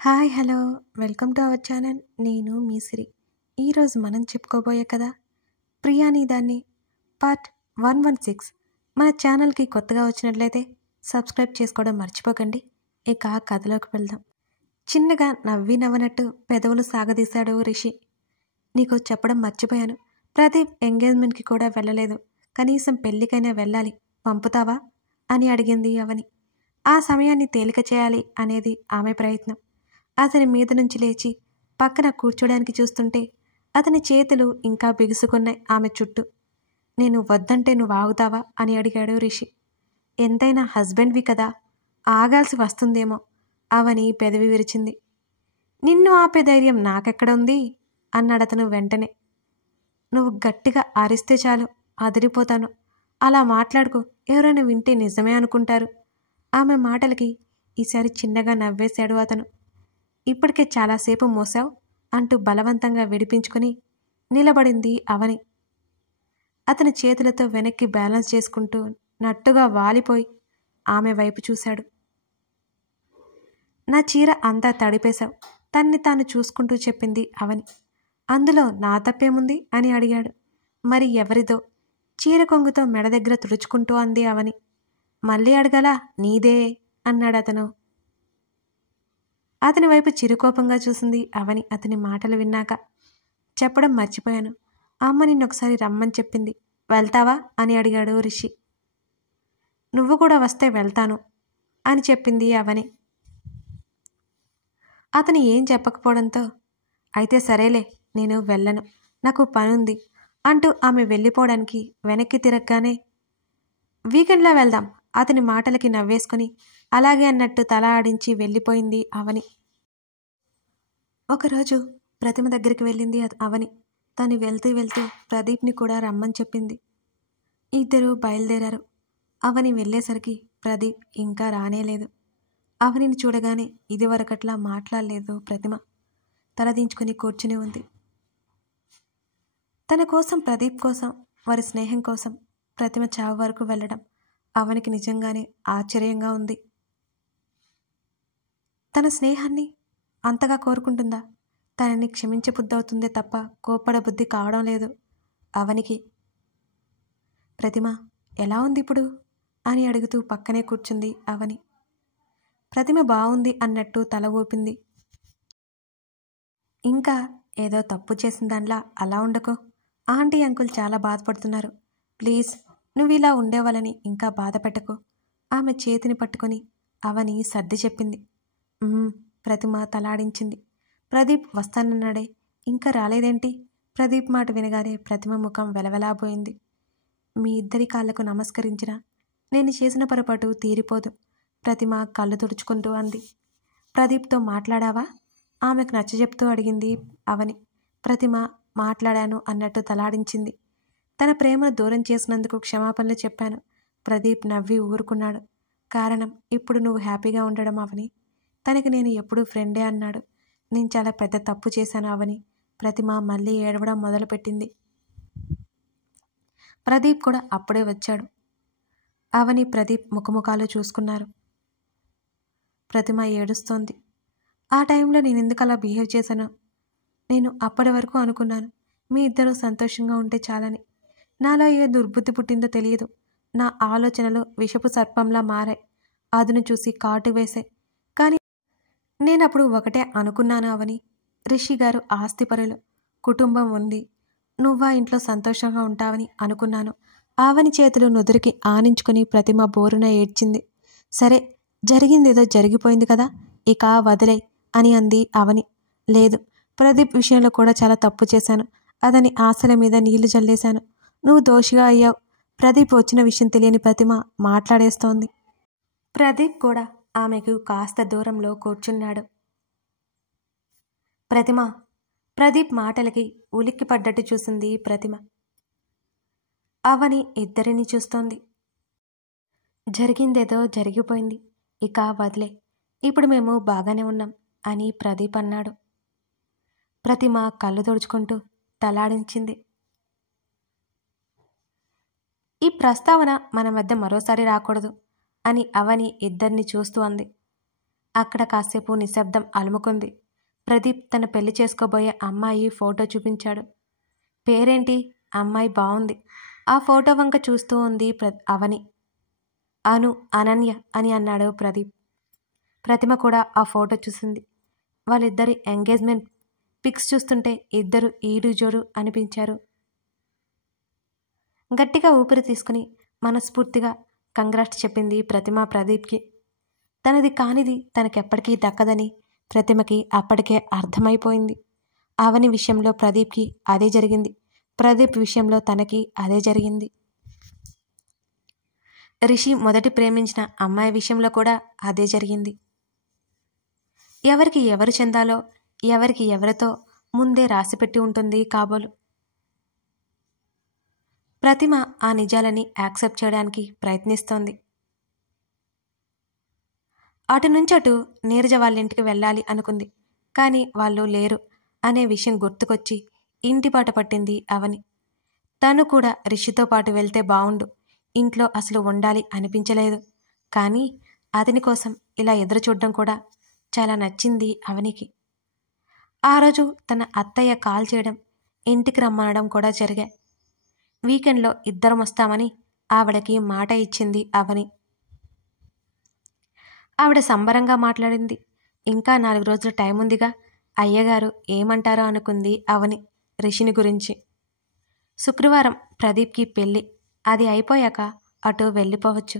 Hi hello welcome to our channel. నేను మీ సిరి. ఈరోజు మనం చెప్పుకోబోయే కదా ప్రియాని దాన్ని పార్ట్ 116. మన ఛానల్కి కొత్తగా వచ్చినట్లయితే సబ్స్క్రైబ్ చేసుకోవడం మర్చిపోకండి. ఇక కథలోకి వెళ్దాం. చిన్నగా నవ్వినవ్వనట్టు పెదవులు సాగదీశాడు రిషి. నీకు చెప్పడం మర్చిపోయాను, ప్రదీప్ ఎంగేజ్మెంట్కి కూడా వెళ్ళలేదు, కనీసం పెళ్ళికైనా వెళ్ళాలి, పంపుతావా అని అడిగింది అవని. ఆ సమయాన్ని తేలిక చేయాలి అనేది ఆమె ప్రయత్నం. అతని మీద నుంచి లేచి పక్కన కూర్చోడానికి చూస్తుంటే అతని చేతులు ఇంకా బిగుసుకున్నాయి ఆమె చుట్టూ. నేను వద్దంటే నువ్వు ఆగుతావా అని అడిగాడు రిషి. ఎంతైనా హస్బెండ్వి కదా, ఆగాల్సి వస్తుందేమో అవని పెదవి విరిచింది. నిన్ను ఆపే ధైర్యం నాకెక్కడ ఉంది అన్నాడతను వెంటనే. నువ్వు గట్టిగా అరిస్తే చాలు అదిరిపోతాను, అలా మాట్లాడుకో, ఎవరైనా వింటే నిజమే అనుకుంటారు. ఆమె మాటలకి ఈసారి చిన్నగా నవ్వేశాడు అతను. ఇప్పటికే చాలాసేపు మోసావు అంటూ బలవంతంగా విడిపించుకుని నిలబడింది అవని. అతని చేతులతో వెనక్కి బ్యాలెన్స్ చేసుకుంటూ నట్టుగా వాలిపోయి ఆమె వైపు చూశాడు. నా చీర అంతా తడిపేశావు, తన్ని తాను చూసుకుంటూ చెప్పింది అవని. అందులో నా తప్పేముంది అని అడిగాడు. మరి ఎవరిదో? చీర కొంగుతో మెడ దగ్గర తుడుచుకుంటూ అంది అవని. మళ్ళీ అడగలా, నీదే అన్నాడు అతను. అతని వైపు చిరుకోపంగా చూసింది అవని అతని మాటలు విన్నాక. చెప్పడం మర్చిపోయాను, అమ్మ నిన్నొకసారి రమ్మని చెప్పింది, వెళ్తావా అని అడిగాడు రిషి. నువ్వు కూడా వస్తే వెళ్తాను అని చెప్పింది అవని. అతను ఏం చెప్పకపోవడంతో అయితే సరేలే, నేను వెళ్ళను, నాకు పనుంది అంటూ ఆమె వెళ్ళిపోవడానికి వెనక్కి తిరగగానే వీకెండ్లో వెళ్దాం అతని మాటలకి నవ్వేసుకుని అలాగే అన్నట్టు తల ఆడించి వెళ్ళిపోయింది అవని. ఒకరోజు ప్రతిమ దగ్గరికి వెళ్ళింది అవని. తను వెళ్తూ ప్రదీప్ని కూడా రమ్మని చెప్పింది. ఇద్దరు బయలుదేరారు. అవని వెళ్ళేసరికి ప్రదీప్ ఇంకా రానేలేదు. అవనిని చూడగానే ఇదివరకట్లా మాట్లాడలేదు ప్రతిమ. తలదించుకుని కూర్చుని ఉంది. తన కోసం, ప్రదీప్ కోసం, వారి స్నేహం కోసం ప్రతిమ చావు వరకు వెళ్ళడం అవనికి నిజంగానే ఆశ్చర్యంగా ఉంది. తన స్నేహాన్ని అంతగా కోరుకుంటుందా? తనని క్షమించే బుద్ధి అవుతుందే తప్ప కోపడ బుద్ధి కావడం లేదు అవనికి. ప్రతిమ ఎలా ఉంది ఇప్పుడు అని అడుగుతూ పక్కనే కూర్చుంది అవని. ప్రతిమ బాగుంది అన్నట్టు తల ఊపింది. ఇంకా ఏదో తప్పు చేసిన దానిలా అలా ఉండకో, ఆంటీ అంకుల్ చాలా బాధపడుతున్నారు, ప్లీజ్ నువ్వు ఇలా ఉండేవాళ్ళని ఇంకా బాధ పెట్టకు. ఆమె చేతిని పట్టుకొని అవని సర్ది చెప్పింది. ప్రతిమ తలాడించింది. ప్రదీప్ వస్తానన్నాడే, ఇంకా రాలేదేంటి? ప్రదీప్ మాట వినగానే ప్రతిమ ముఖం వెలవెలాబోయింది. మీ ఇద్దరి కాళ్లకు నమస్కరించినా నేను చేసిన పొరపాటు తీరిపోదు, ప్రతిమ కళ్ళు తుడుచుకుంటూ అంది. ప్రదీప్తో మాట్లాడావా? ఆమెకు నచ్చజెప్తూ అడిగింది అవని. ప్రతిమ మాట్లాడాను అన్నట్టు తలాడించింది. తన ప్రేమను దూరం చేసినందుకు క్షమాపణలు చెప్పాను. ప్రదీప్ నవ్వి ఊరుకున్నాడు. కారణం, ఇప్పుడు నువ్వు హ్యాపీగా ఉండడం అవని. తనకి నేను ఎప్పుడూ ఫ్రెండే అన్నాడు. నేను చాలా పెద్ద తప్పు చేశాను అవని. ప్రతిమ మళ్ళీ ఏడవడం మొదలుపెట్టింది. ప్రదీప్ కూడా అప్పుడే వచ్చాడు. అవని ప్రదీప్ ముఖముఖాలు చూసుకున్నారు. ప్రతిమ ఏడుస్తోంది. ఆ టైంలో నేను ఎందుకు అలా బిహేవ్ చేశానో. నేను అప్పటి వరకు అనుకున్నాను మీ ఇద్దరూ సంతోషంగా ఉంటే చాలని. నాలో ఏ దుర్బుద్ధి పుట్టిందో తెలియదు. నా ఆలోచనలు విషపు సర్పంలా మారాయి. అదును చూసి కాటు వేశాయి. కానీ నేనప్పుడు ఒకటే అనుకున్నాను అవని. రిషి గారు ఆస్తిపరులు, కుటుంబం ఉంది, నువ్వా ఇంట్లో సంతోషంగా ఉంటావని అనుకున్నాను. ఆవని చేతులు నుదురికి ఆనించుకుని ప్రతిమ బోరున ఏడ్చింది. సరే, జరిగిందేదో జరిగిపోయింది కదా, ఇక వదిలే అని అంది అవని. లేదు, ప్రదీప్ విషయంలో కూడా చాలా తప్పు చేశాను. అతని ఆశల మీద నీళ్లు జల్లేశాను. నువ్వు దోషిగా అయ్యావు. ప్రదీప్ వచ్చిన విషయం తెలియని ప్రతిమ మాట్లాడేస్తోంది. ప్రదీప్ కూడా ఆమెకు కాస్త దూరంలో కూర్చున్నాడు. ప్రతిమ, ప్రదీప్ మాటలకి ఉలిక్కి పడ్డట్టు చూసింది ప్రతిమ. అవని ఇద్దరిని చూస్తోంది. జరిగిందేదో జరిగిపోయింది, ఇక వదిలే, ఇప్పుడు మేము బాగానే ఉన్నాం అని ప్రదీప్ అన్నాడు. ప్రతిమ కళ్ళు తుడుచుకుంటూ తలాడించింది. ఈ ప్రస్తావన మన మధ్య మరోసారి రాకూడదు అని అవని ఇద్దరిని చూస్తూ అంది. అక్కడ కాసేపు నిశ్శబ్దం అలుముకుంది. ప్రదీప్ తన పెళ్లి చేసుకోబోయే అమ్మాయి ఫోటో చూపించాడు. పేరేంటి? అమ్మాయి బావుంది. ఆ ఫోటో వంక చూస్తూ ఉంది అవని. అనన్య అని అన్నాడు ప్రదీప్. ప్రతిమ కూడా ఆ ఫోటో చూసింది. వాళ్ళిద్దరి ఎంగేజ్మెంట్ పిక్స్ చూస్తుంటే ఇద్దరు ఈడు జోడు అనిపించారు. గట్టిగా ఊపిరి తీసుకుని మనస్ఫూర్తిగా కంగ్రాట్స్ చెప్పింది ప్రతిమ ప్రదీప్కి. తనది కానిది తనకెప్పటికీ దక్కదని ప్రతిమకి అప్పటికే అర్థమైపోయింది. అవని విషయంలో ప్రదీప్కి అదే జరిగింది. ప్రదీప్ విషయంలో తనకి అదే జరిగింది. రిషి మొదటి ప్రేమించిన అమ్మాయి విషయంలో కూడా అదే జరిగింది. ఎవరికి ఎవరు చెందాలో, ఎవరికి ఎవరితో ముందే రాసిపెట్టి ఉంటుంది కాబోలు. ప్రతిమ ఆ నిజాలని యాక్సెప్ట్ చేయడానికి ప్రయత్నిస్తోంది. అటు నుంచి అటు నీరజ వాళ్ళింటికి వెళ్ళాలి అనుకుంది. కానీ వాళ్ళు లేరు అనే విషయం గుర్తుకొచ్చి ఇంటిపాట పట్టింది అవని. తను కూడా రిషితో పాటు వెళ్తే బావుండు, ఇంట్లో అసలు ఉండాలి అనిపించలేదు. కానీ అతని కోసం ఇలా ఎదురు చూడడం కూడా చాలా నచ్చింది అవనికి. ఆ రోజు తన అత్తయ్య కాల్ చేయడం, ఇంటికి రమ్మనడం కూడా జరిగాయి. వీకెండ్లో ఇద్దరం వస్తామని ఆవిడకి మాట ఇచ్చింది అవని. ఆవిడ సంబరంగా మాట్లాడింది. ఇంకా 4 రోజులు టైం ఉందిగా, అయ్యగారు ఏమంటారో అనుకుంది అవని రిషిని గురించి. శుక్రవారం ప్రదీప్కి పెళ్ళి. అది అయిపోయాక అటు వెళ్ళిపోవచ్చు.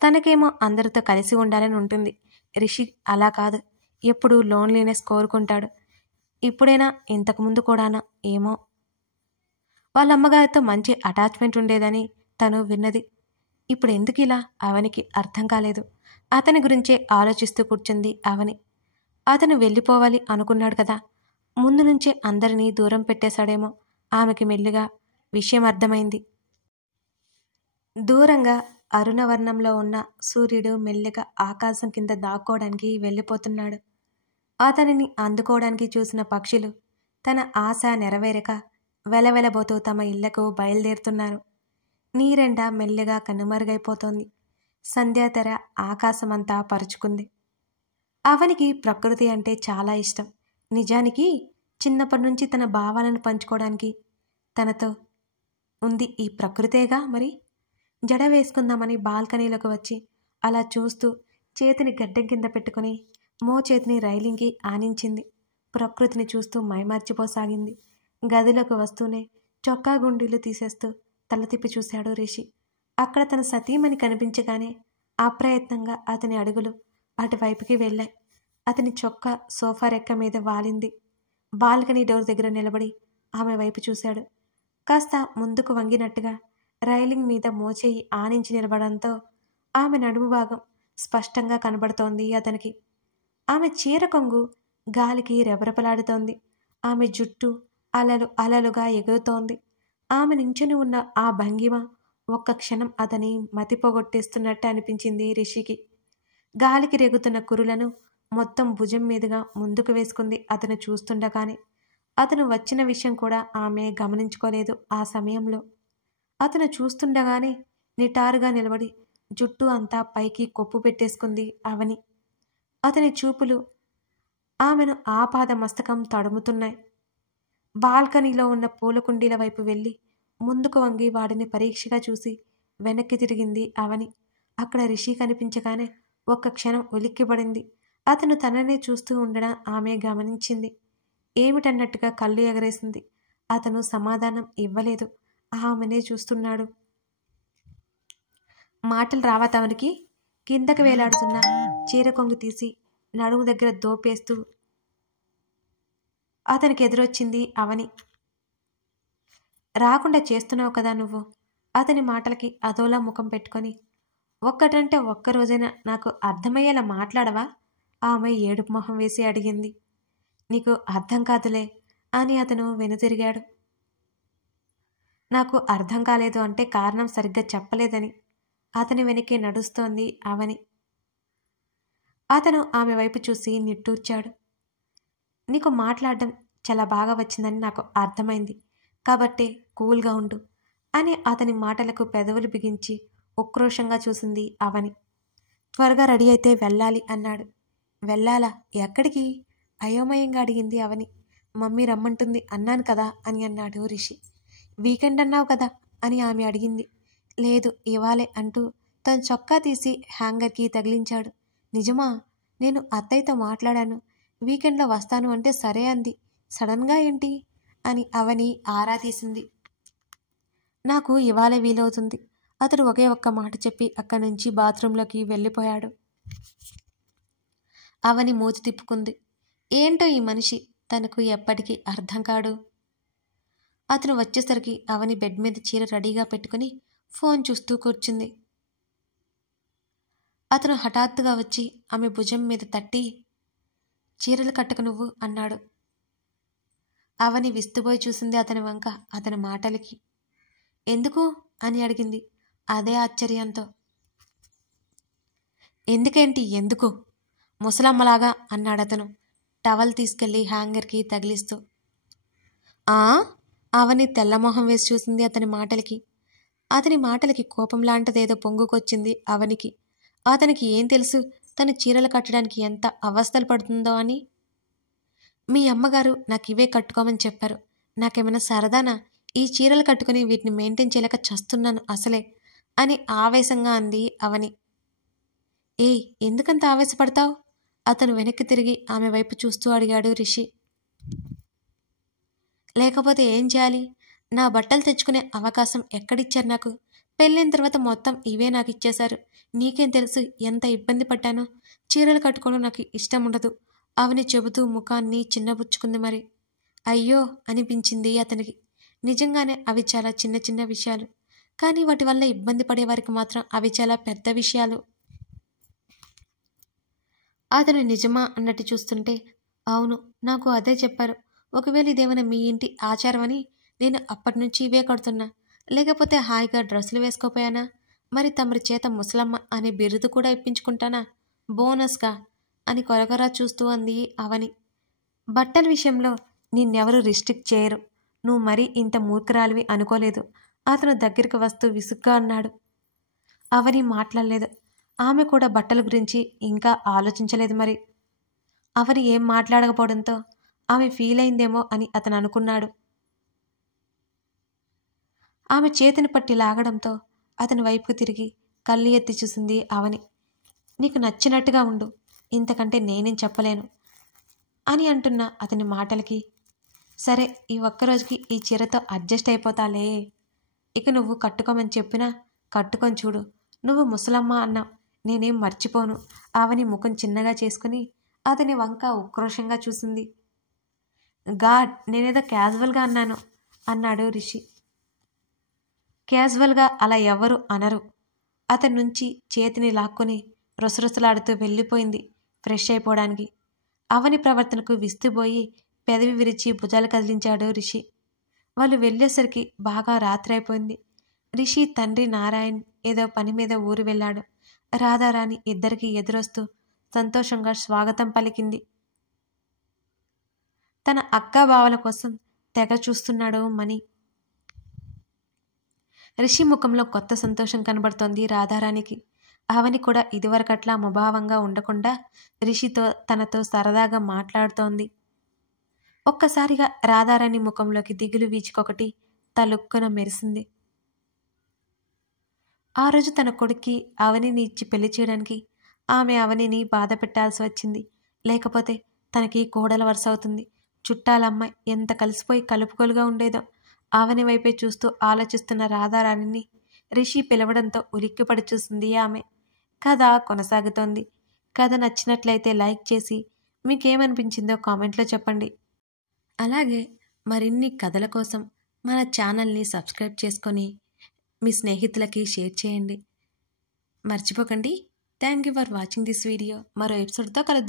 తనకేమో అందరితో కలిసి ఉండాలని ఉంటుంది. రిషి అలా కాదు, ఎప్పుడూ లోన్లీనెస్ కోరుకుంటాడు. ఇప్పుడైనా ఇంతకుముందు కూడానా ఏమో. వాళ్ళ అమ్మగారితో మంచి అటాచ్మెంట్ ఉండేదని తను విన్నది. ఇప్పుడు ఎందుకు ఇలా అవనికి అర్థం కాలేదు. అతని గురించే ఆలోచిస్తూ కూర్చుంది అవని. అతను వెళ్ళిపోవాలి అనుకున్నాడు కదా, ముందు నుంచే అందరినీ దూరం పెట్టేశాడేమో. ఆమెకి మెల్లిగా విషయం అర్థమైంది. దూరంగా అరుణవర్ణంలో ఉన్న సూర్యుడు మెల్లిగా ఆకాశం కింద దాక్కోవడానికి వెళ్ళిపోతున్నాడు. అతనిని అందుకోవడానికి చూసిన పక్షులు తన ఆశ నెరవేరక వెలవెలబోతూ తమ ఇళ్లకు బయలుదేరుతున్నారు. నీరెండ మెల్లిగా కనుమరుగైపోతోంది. సంధ్యాతెర ఆకాశమంతా పరుచుకుంది. అవనికి ప్రకృతి అంటే చాలా ఇష్టం. నిజానికి చిన్నప్పటి నుంచి తన భావాలను పంచుకోవడానికి తనతో ఉంది ఈ ప్రకృతేగా. మరి జడ వేసుకుందామని బాల్కనీలోకి వచ్చి అలా చూస్తూ చేతిని గడ్డం కింద పెట్టుకుని మోచేతిని రైలింగ్కి ఆనించింది. ప్రకృతిని చూస్తూ మైమర్చిపోసాగింది. గదిలోకి వస్తూనే చొక్కా గుండీలు తీసేస్తూ తల తిప్పి చూశాడు రిషి. అక్కడ తన సతీమణి కనిపించగానే అప్రయత్నంగా అతని అడుగులు అటువైపుకి వెళ్ళాయి. అతని చొక్కా సోఫా రెక్క మీద వాలింది. బాల్కనీ డోర్ దగ్గర నిలబడి ఆమె వైపు చూశాడు. కాస్త ముందుకు వంగినట్టుగా రైలింగ్ మీద మోచేయి ఆనించి నిలబడంతో ఆమె నడుము భాగం స్పష్టంగా కనబడుతోంది అతనికి. ఆమె చీర కొంగు గాలికి రెపరెపలాడుతోంది. ఆమె జుట్టు అలలు అలలుగా ఎగురుతోంది. ఆమె నించుని ఉన్న ఆ భంగిమ ఒక్క క్షణం అతని మతిపోగొట్టేస్తున్నట్టు అనిపించింది రిషికి. గాలికి రేగుతున్న కురులను మొత్తం భుజం మీదుగా ముందుకు వేసుకుంది అతను చూస్తుండగానే. అతను వచ్చిన విషయం కూడా ఆమె గమనించుకోలేదు ఆ సమయంలో. అతను చూస్తుండగానే నిటారుగా నిలబడి జుట్టు అంతా పైకి కొప్పు పెట్టేసుకుంది అవని. అతని చూపులు ఆమెను ఆపాద మస్తకం తడుముతున్నాయి. బాల్కనీలో ఉన్న పూల కుండీల వైపు వెళ్ళి ముందుకు వంగి వాడిని పరీక్షగా చూసి వెనక్కి తిరిగింది అవని. అక్కడ రిషి కనిపించగానే ఒక్క క్షణం ఉలిక్కిపడింది. అతను తననే చూస్తూ ఉండడం ఆమె గమనించింది. ఏమిటన్నట్టుగా కళ్ళు ఎగరేసింది. అతను సమాధానం ఇవ్వలేదు. ఆమెనే చూస్తున్నాడు. మాటలు రావతవనికి కిందకి వేలాడుతున్న చీర కొంగు తీసి నడుము దగ్గర దోపేస్తూ అతనికి ఎదురొచ్చింది అవని. రాకుండా చేస్తున్నావు కదా నువ్వు. అతని మాటలకి అదోలా ముఖం పెట్టుకొని ఒక్కటంటే ఒక్కరోజైనా నాకు అర్థమయ్యేలా మాట్లాడవా? ఆమె ఏడుపు మొహం వేసి అడిగింది. నీకు అర్థం కాదులే అని అతను వెనుతిరిగాడు. నాకు అర్థం కాలేదు అంటే కారణం సరిగ్గా చెప్పలేదని అతని వెనకే నడుస్తోంది అవని. అతను ఆమె వైపు చూసి నిట్టూర్చాడు. నీకు మాట్లాడడం చాలా బాగా వచ్చిందని నాకు అర్థమైంది కాబట్టే కూల్గా ఉండు అని అతని మాటలకు పెదవులు బిగించి ఉక్రోషంగా చూసింది అవని. త్వరగా రెడీ అయితే వెళ్ళాలి అన్నాడు. వెళ్ళాలా? ఎక్కడికి? అయోమయంగా అడిగింది అవని. మమ్మీ రమ్మంటుంది అన్నాను కదా అని అన్నాడు రిషి. వీకెండ్ అన్నావు కదా అని ఆమె అడిగింది. లేదు ఇవాళే అంటూ తన చొక్కా తీసి హ్యాంగర్కి తగిలించాడు. నిజమా? నేను అత్తయ్యతో మాట్లాడాను. వీకెండ్లో వస్తాను అంటే సరే అంది. సడన్గా ఏంటి అని అవని ఆరా తీసింది. నాకు ఇవాళే వీలవుతుంది. అతడు ఒకే ఒక్క మాట చెప్పి అక్కడి నుంచి బాత్రూంలోకి వెళ్ళిపోయాడు. అవని మూతి తిప్పుకుంది. ఏంటో ఈ మనిషి, తనకు ఎప్పటికీ అర్థం కాడు. అతను వచ్చేసరికి అవని బెడ్ మీద చీర రెడీగా పెట్టుకుని ఫోన్ చూస్తూ కూర్చుంది. అతను హఠాత్తుగా వచ్చి ఆమె భుజం మీద తట్టి, చీరలు కట్టుకు నువ్వు అన్నాడు. అవని విస్తుపోయి చూసింది అతని వంక. అతని మాటలకి. ఎందుకు అని అడిగింది అదే ఆశ్చర్యంతో. ఎందుకేంటి ఎందుకు? ముసలమ్మలాగా అన్నాడతను టవల్ తీసుకెళ్లి హ్యాంగర్కి తగిలిస్తూ. అవని తెల్లమొహం వేసి చూసింది అతని మాటలకి. అతని మాటలకి కోపం లాంటిదేదో పొంగుకొచ్చింది అవనికి. అతనికి ఏం తెలుసు తను చీరలు కట్టడానికి ఎంత అవస్థలు పడుతుందో అని. మీ అమ్మగారు నాకు ఇవే కట్టుకోమని చెప్పారు. నాకేమైనా సరదానా ఈ చీరలు కట్టుకుని వీటిని మెయింటైన్ చేయలేక చస్తున్నాను అసలే అని ఆవేశంగా అంది అవని. ఏయ్ ఎందుకంత ఆవేశపడతావు? అతను వెనక్కి తిరిగి ఆమె వైపు చూస్తూ అడిగాడు రిషి. లేకపోతే ఏం చేయాలి? నా బట్టలు తెచ్చుకునే అవకాశం ఎక్కడిచ్చారు నాకు? పెళ్ళైన తర్వాత మొత్తం ఇవే నాకు ఇచ్చేశారు. నీకేం తెలుసు ఎంత ఇబ్బంది పడ్డానో? చీరలు కట్టుకోవడం నాకు ఇష్టం ఉండదు అవని చెబుతూ ముఖాన్ని చిన్నబుచ్చుకుంది. మరి అయ్యో అనిపించింది అతనికి. నిజంగానే అవి చాలా చిన్న చిన్న విషయాలు, కానీ వాటి వల్ల ఇబ్బంది పడేవారికి మాత్రం అవి చాలా పెద్ద విషయాలు. అతను నిజమా అన్నట్టు చూస్తుంటే, అవును నాకు అదే చెప్పారు. ఒకవేళ ఇదేమైనా మీ ఇంటి ఆచారం అని నేను అప్పటి నుంచి ఇవే కడుతున్నా. లేకపోతే హాయిగా డ్రెస్సులు వేసుకోపోయానా? మరి తమరి చేత ముసలమ్మ అనే బిరుదు కూడా ఇప్పించుకుంటానా బోనస్గా అని కొరకొరా చూస్తూ అంది అవని. బట్టల విషయంలో నిన్నెవరూ రిస్ట్రిక్ట్ చేయరు. నువ్వు మరీ ఇంత మూర్ఖరాలివి అనుకోలేదు అతను దగ్గరికి వస్తూ విసుగ్గా అన్నాడు. అవని మాట్లాడలేదు. ఆమె కూడా బట్టల గురించి ఇంకా ఆలోచించలేదు. మరి అవని ఏం మాట్లాడకపోవడంతో ఆమె ఫీల్ అయిందేమో అని అతను అనుకున్నాడు. ఆమె చేతిని పట్టి లాగడంతో అతని వైపుకు తిరిగి కళ్ళు ఎత్తి చూసింది అవని. నీకు నచ్చినట్టుగా ఉండు, ఇంతకంటే నేనేం చెప్పలేను అని అంటున్న అతని మాటలకి, సరే ఈ ఒక్కరోజుకి ఈ చీరతో అడ్జస్ట్ అయిపోతాలే. ఇక నువ్వు కట్టుకోమని చెప్పినా కట్టుకొని చూడు. నువ్వు ముసలమ్మ అన్నావు, నేనేం మర్చిపోను. అవని ముఖం చిన్నగా చేసుకుని అతని వంక ఉక్రోషంగా చూసింది. గాడ్, నేనేదో క్యాజువల్గా అన్నాను అన్నాడు రిషి. క్యాజువల్గా అలా ఎవరు అనరు. అతని నుంచి చేతిని లాక్కొని రొసరొసలాడుతూ వెళ్ళిపోయింది ఫ్రెష్ అయిపోవడానికి. అవని ప్రవర్తనకు విస్తుపోయి పెదవి విరిచి భుజాలు కదిలించాడు రిషి. వాళ్ళు వెళ్ళేసరికి బాగా రాత్రి అయిపోయింది. రిషి తండ్రి నారాయణ్ ఏదో పని మీద ఊరు వెళ్ళాడు. రాధారాణి ఇద్దరికి ఎదురొస్తూ సంతోషంగా స్వాగతం పలికింది. తన అక్కా బావల కోసం తెగ చూస్తున్నాడు మణి. రిషి ముఖంలో కొత్త సంతోషం కనబడుతోంది రాధారాణికి. అవని కూడా ఇదివరకట్లా ముభావంగా ఉండకుండా రిషితో తనతో సరదాగా మాట్లాడుతోంది. ఒక్కసారిగా రాధారాణి ముఖంలోకి దిగులు వీచుకొకటి తలుక్కున మెరిసింది. ఆ రోజు తన కొడుక్కి అవనిని ఇచ్చి పెళ్లి చేయడానికి ఆమె అవనిని బాధ పెట్టాల్సి వచ్చింది. లేకపోతే తనకి కోడల వరుస అవుతుంది. చుట్టాలమ్మాయి ఎంత కలిసిపోయి కలుపుకోలుగా ఉండేదో. అవని వైపే చూస్తూ ఆలోచిస్తున్న రాధారాణిని రిషి పిలవడంతో ఉలిక్కిపడి చూసింది ఆమె. కథ కొనసాగుతోంది. కథ నచ్చినట్లయితే లైక్ చేసి మీకేమనిపించిందో కామెంట్లో చెప్పండి. అలాగే మరిన్ని కథల కోసం మన ఛానల్ని సబ్స్క్రైబ్ చేసుకొని మీ స్నేహితులకి షేర్ చేయండి. మర్చిపోకండి. Thank you for watching this video. మరో ఎపిసోడ్తో కలుద్దాం.